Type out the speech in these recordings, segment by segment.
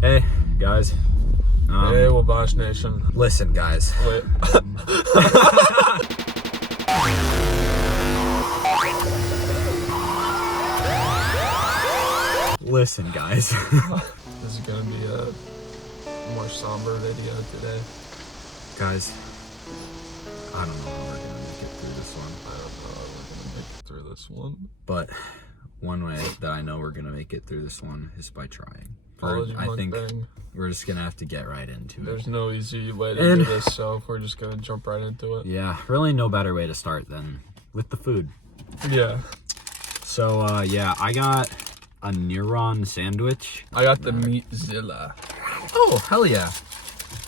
Hey, guys. Hey, Wabash Nation. Listen, guys. Wait. Listen, guys. This is gonna be a more somber video today. Guys, I don't know how we're gonna make it through this one. I don't know how we're gonna make it through this one. But one way that I know we're gonna make it through this one is by trying. I think we're just gonna have to get right into it. There's no easy way to do this, so we're just gonna jump right into it. Yeah, really no better way to start than with the food. Yeah. So, yeah, I got a Neuron sandwich. I got the Meatzilla. Oh, hell yeah.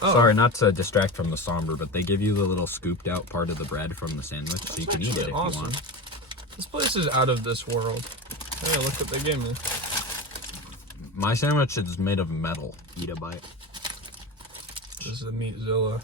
Oh. Sorry, not to distract from the somber, but they give you the little scooped out part of the bread from the sandwich, so you can eat it if awesome. you want. This place is out of this world. Hey, look what they gave me. My sandwich is made of metal. Eat a bite. This is the Meatzilla.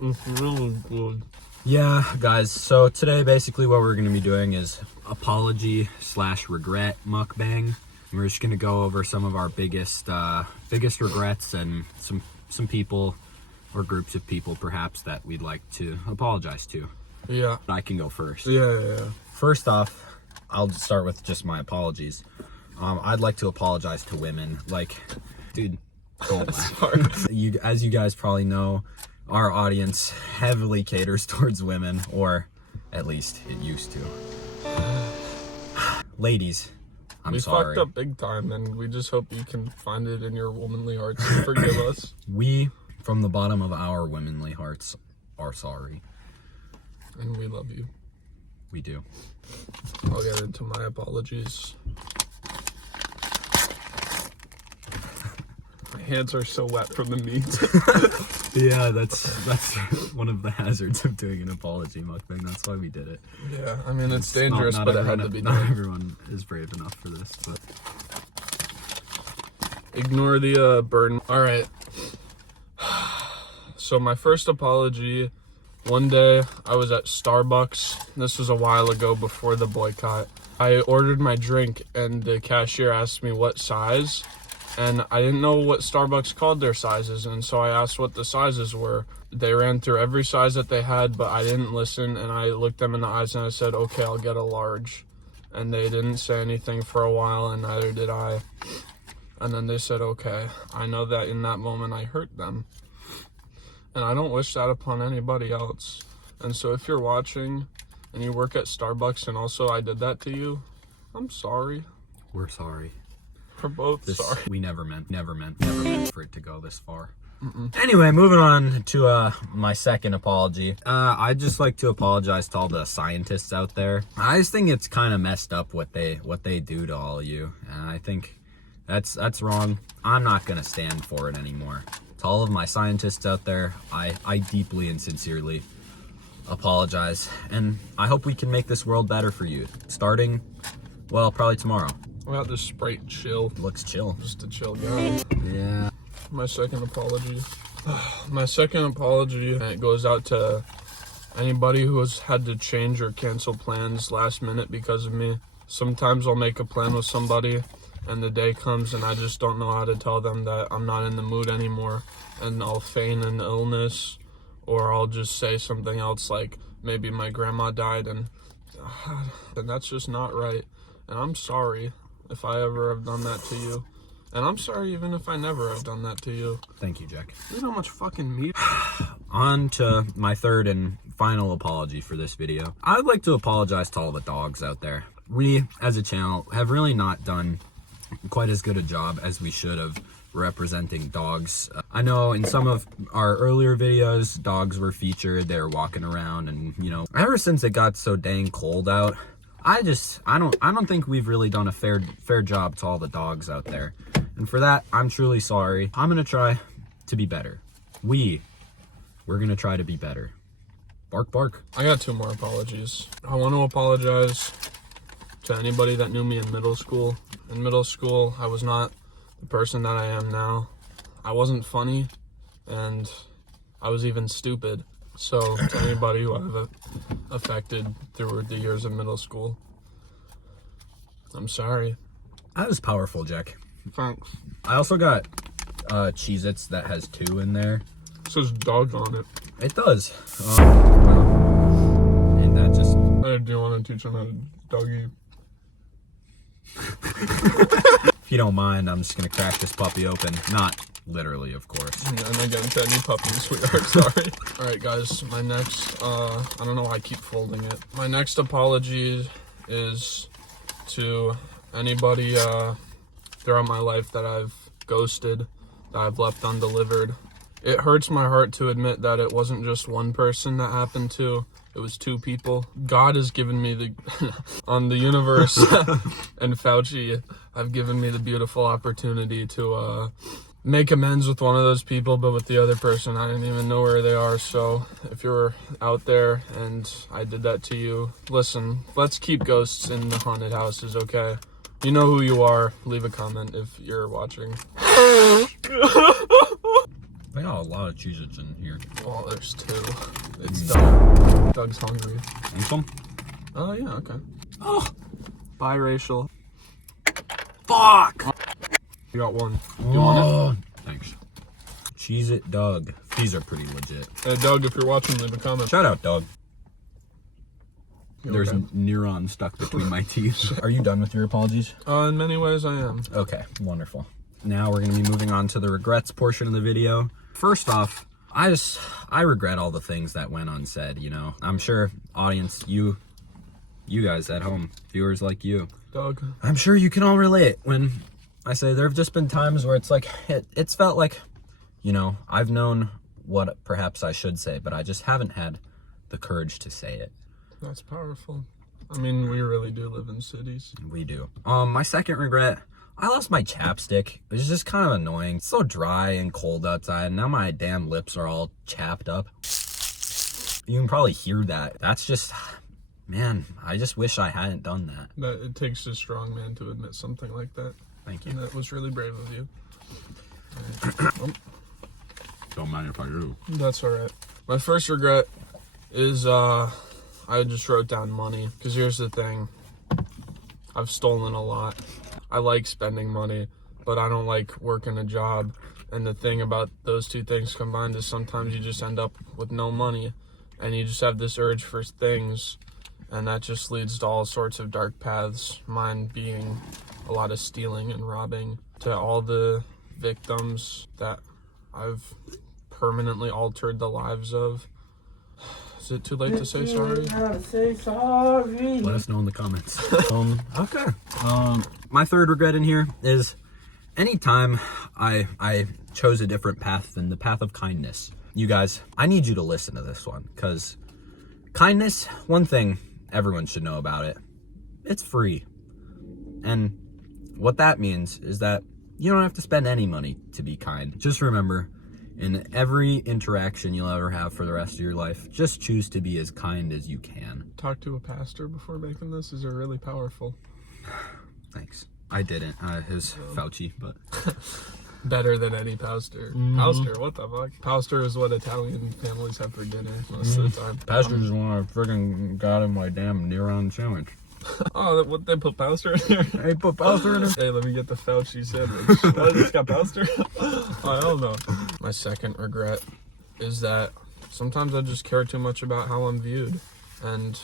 It's really good. Yeah, guys, so today basically what we're going to be doing is apology/regret mukbang. We're just going to go over some of our biggest regrets and some people or groups of people perhaps that we'd like to apologize to. Yeah. I can go first. Yeah. First off, I'll just start with just my apologies. I'd like to apologize to women. Like, dude, don't laugh. As you guys probably know, our audience heavily caters towards women, or at least it used to. Ladies, I'm sorry. We fucked up big time, and we just hope you can find it in your womanly hearts and forgive us. We, from the bottom of our womanly hearts, are sorry. And we love you. We do. I'll get into my apologies. My hands are so wet from the meat. Yeah, that's one of the hazards of doing an apology mukbang. That's why we did it. Yeah, I mean, it's dangerous, but it had to be done. Not everyone is brave enough for this, but... Ignore the burden. All right. So my first apology, one day I was at Starbucks. This was a while ago before the boycott. I ordered my drink and the cashier asked me what size. And I didn't know what Starbucks called their sizes, and so I asked what the sizes were. They ran through every size that they had, but I didn't listen, and I looked them in the eyes and I said, okay, I'll get a large. And they didn't say anything for a while, and neither did I. And then they said, okay. I know that in that moment I hurt them. And I don't wish that upon anybody else. And so if you're watching and you work at Starbucks and also I did that to you, I'm sorry. We're sorry. We're both sorry. We never meant for it to go this far. Anyway, moving on to my second apology. I'd just like to apologize to all the scientists out there. I just think it's kind of messed up what they do to all of you, and I think that's wrong. I'm not gonna stand for it anymore. To all of my scientists out there, I deeply and sincerely apologize, and I hope we can make this world better for you. Starting, well, probably tomorrow. We got this Sprite chill. Looks chill. Just a chill guy. Yeah. My second apology. My second apology, and it goes out to anybody who has had to change or cancel plans last minute because of me. Sometimes I'll make a plan with somebody and the day comes and I just don't know how to tell them that I'm not in the mood anymore, and I'll feign an illness, or I'll just say something else like maybe my grandma died, and that's just not right. And I'm sorry if I ever have done that to you. And I'm sorry even if I never have done that to you. Thank you, Jack. You know how much fucking meat? On to my third and final apology for this video. I'd like to apologize to all the dogs out there. We, as a channel, have really not done quite as good a job as we should have representing dogs. I know in some of our earlier videos, dogs were featured. They were walking around, and you know, ever since it got so dang cold out, I don't think we've really done a fair job to all the dogs out there. And for that, I'm truly sorry. I'm gonna try to be better. We're gonna try to be better. Bark, bark. I got two more apologies. I want to apologize to anybody that knew me in middle school. In middle school, I was not the person that I am now. I wasn't funny, and I was even stupid. So to anybody who I've affected through the years of middle school, I'm sorry. That was powerful, Jack. Thanks. I also got Cheez-Its that has 2 in there. It says dog on it. It does. And that just... I do want to teach them how to doggy. If you don't mind, I'm just going to crack this puppy open. Not literally, of course. And again, to any puppies, we are sorry. Alright guys, my next, I don't know why I keep folding it. My next apology is to anybody throughout my life that I've ghosted, that I've left undelivered. It hurts my heart to admit that it wasn't just one person that happened to. It was 2 people. God has given me the, on the universe and Fauci, have given me the beautiful opportunity to make amends with one of those people, but with the other person, I didn't even know where they are. So if you're out there and I did that to you, listen, let's keep ghosts in the haunted houses, okay? You know who you are. Leave a comment if you're watching. I got a lot of Cheez-Its in here. Oh, there's 2. It's Doug. Doug's hungry. Want some? Oh, yeah, okay. Oh! Biracial. Fuck! You got 1. You want it? Thanks. Cheez-It Doug. These are pretty legit. Hey, Doug, if you're watching, leave a comment. Shout out, Doug. There's okay? neurons stuck between my teeth. Are you done with your apologies? In many ways, I am. Okay, wonderful. Now we're going to be moving on to the regrets portion of the video. First off, I regret all the things that went unsaid, you know. I'm sure, audience, you guys at home, viewers like you, Doug. I'm sure you can all relate when I say there have just been times where it's like, it's felt like, you know, I've known what perhaps I should say, but I just haven't had the courage to say it. That's powerful. I mean, we really do live in cities. We do. My second regret, I lost my chapstick. It was just kind of annoying. It's so dry and cold outside, and now my damn lips are all chapped up. You can probably hear that. That's just, man, I just wish I hadn't done that. That it takes a strong man to admit something like that. Thank you. And that was really brave of you. Don't mind if I do. That's all right. My first regret is I just wrote down money. Because here's the thing. I've stolen a lot. I like spending money, but I don't like working a job. And the thing about those 2 things combined is sometimes you just end up with no money. And you just have this urge for things. And that just leads to all sorts of dark paths. Mine being a lot of stealing and robbing. To all the victims that I've permanently altered the lives of. Is it too late to say sorry? Say sorry. Let us know in the comments. Okay. My third regret in here is anytime I chose a different path than the path of kindness. You guys, I need you to listen to this one, because kindness, one thing everyone should know about it, it's free. And what that means is that you don't have to spend any money to be kind. Just remember, in every interaction you'll ever have for the rest of your life, just choose to be as kind as you can. Talk to a pastor before making this. These are really powerful. Thanks. I didn't. It was Fauci, but... Better than any pastor. Pastor, what the fuck? Pastor is what Italian families have for dinner most of the time. Pastor just want to friggin' got him my damn neuron sandwich. Oh, what, they put pastor in here? Hey, put pastor in it. Hey, let me get the Fauci sandwich. What, it's got pastor? I don't know. My second regret is that sometimes I just care too much about how I'm viewed. And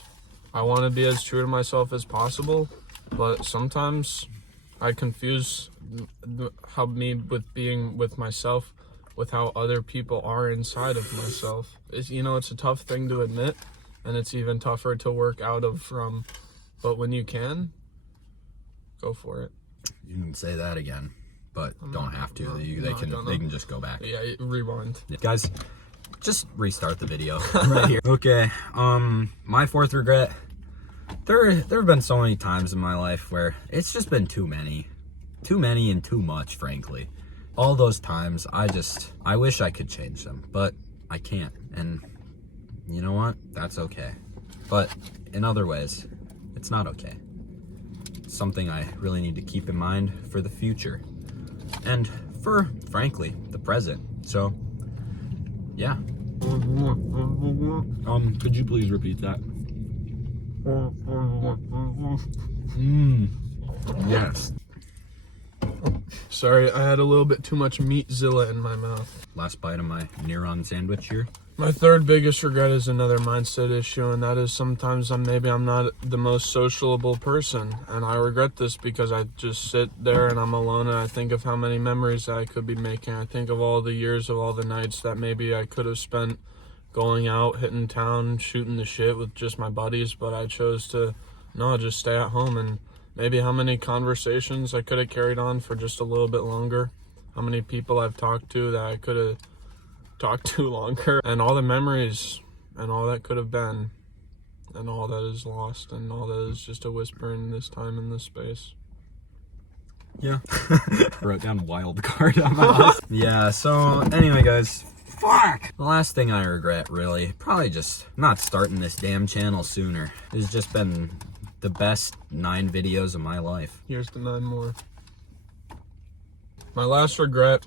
I want to be as true to myself as possible, but sometimes I confuse how me with being with myself with how other people are inside of myself. It's, you know, it's a tough thing to admit, and it's even tougher to work out of from. But when you can, go for it. You can say that again, but don't have to. They can just go back. Yeah, rewind. Yeah. Guys, just restart the video right here. Okay. My fourth regret. There have been so many times in my life where it's just been too many and too much, frankly. All those times, I wish I could change them, but I can't. And you know what? That's okay. But in other ways, it's not okay. It's something I really need to keep in mind for the future. And for, frankly, the present. So, yeah. Could you please repeat that? Yes. Sorry, I had a little bit too much Meatzilla in my mouth. Last bite of my Neuron sandwich here. My third biggest regret is another mindset issue, and that is sometimes I'm not the most sociable person, and I regret this because I just sit there and I'm alone and I think of how many memories that I could be making. I think of all the years of all the nights that maybe I could have spent going out, hitting town, shooting the shit with just my buddies, but I chose to just stay at home, and maybe how many conversations I could have carried on for just a little bit longer, how many people I've talked to that I could have talked to longer, and all the memories and all that could have been, and all that is lost, and all that is just a whisper in this time and this space. Yeah. Wrote down wild card on my list. Yeah, so anyway, guys. Fuck! The last thing I regret, really, probably just not starting this damn channel sooner. It's just been the best 9 videos of my life. Here's the 9 more. My last regret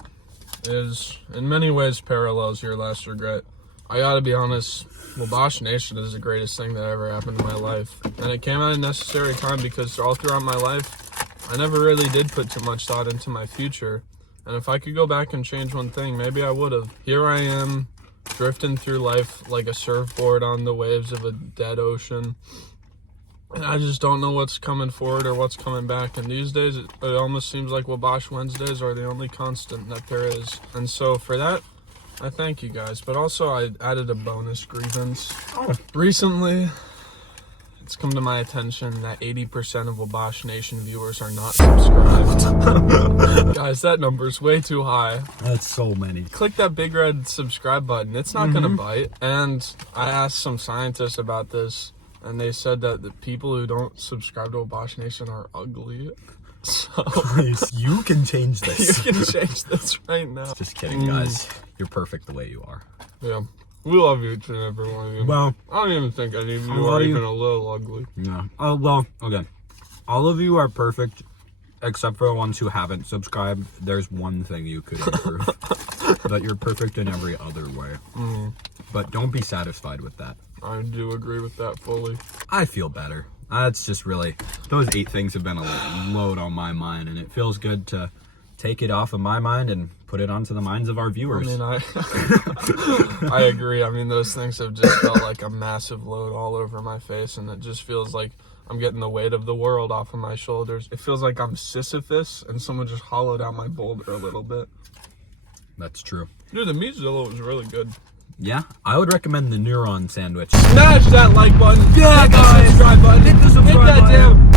is, in many ways, parallels your last regret. I gotta be honest, Wabash Nation is the greatest thing that ever happened in my life. And it came at a necessary time because all throughout my life, I never really did put too much thought into my future. And if I could go back and change one thing, maybe I would have. Here I am, drifting through life like a surfboard on the waves of a dead ocean. And I just don't know what's coming forward or what's coming back. And these days, it almost seems like Wabash Wednesdays are the only constant that there is. And so for that, I thank you guys. But also, I added a bonus grievance. Recently, it's come to my attention that 80% of Wabash Nation viewers are not subscribed. Guys, that number's way too high. That's so many. Click that big red subscribe button. It's not gonna bite. And I asked some scientists about this, and they said that the people who don't subscribe to Wabash Nation are ugly. So Please, you can change this. you can change this right now. Just kidding, guys. You're perfect the way you are. Yeah. We love you, each and every one of you. Well, I don't even think any of you love are you. even a little ugly. yeah. Oh, well, okay. All of you are perfect, except for the ones who haven't subscribed. There's one thing you could improve. But you're perfect in every other way. But don't be satisfied with that. I do agree with that fully. I feel better. That's just really, those 8 things have been a load on my mind, and it feels good to take it off of my mind and put it onto the minds of our viewers. I mean, I agree. I mean, those things have just felt like a massive load all over my face, and it just feels like I'm getting the weight of the world off of my shoulders. It feels like I'm Sisyphus, and someone just hollowed out my boulder a little bit. That's true. Dude, the Meatzilla was really good. Yeah, I would recommend the Neuron sandwich. Smash that like button. Yeah, hit guys. that subscribe button. Hit the subscribe Hit that button. damn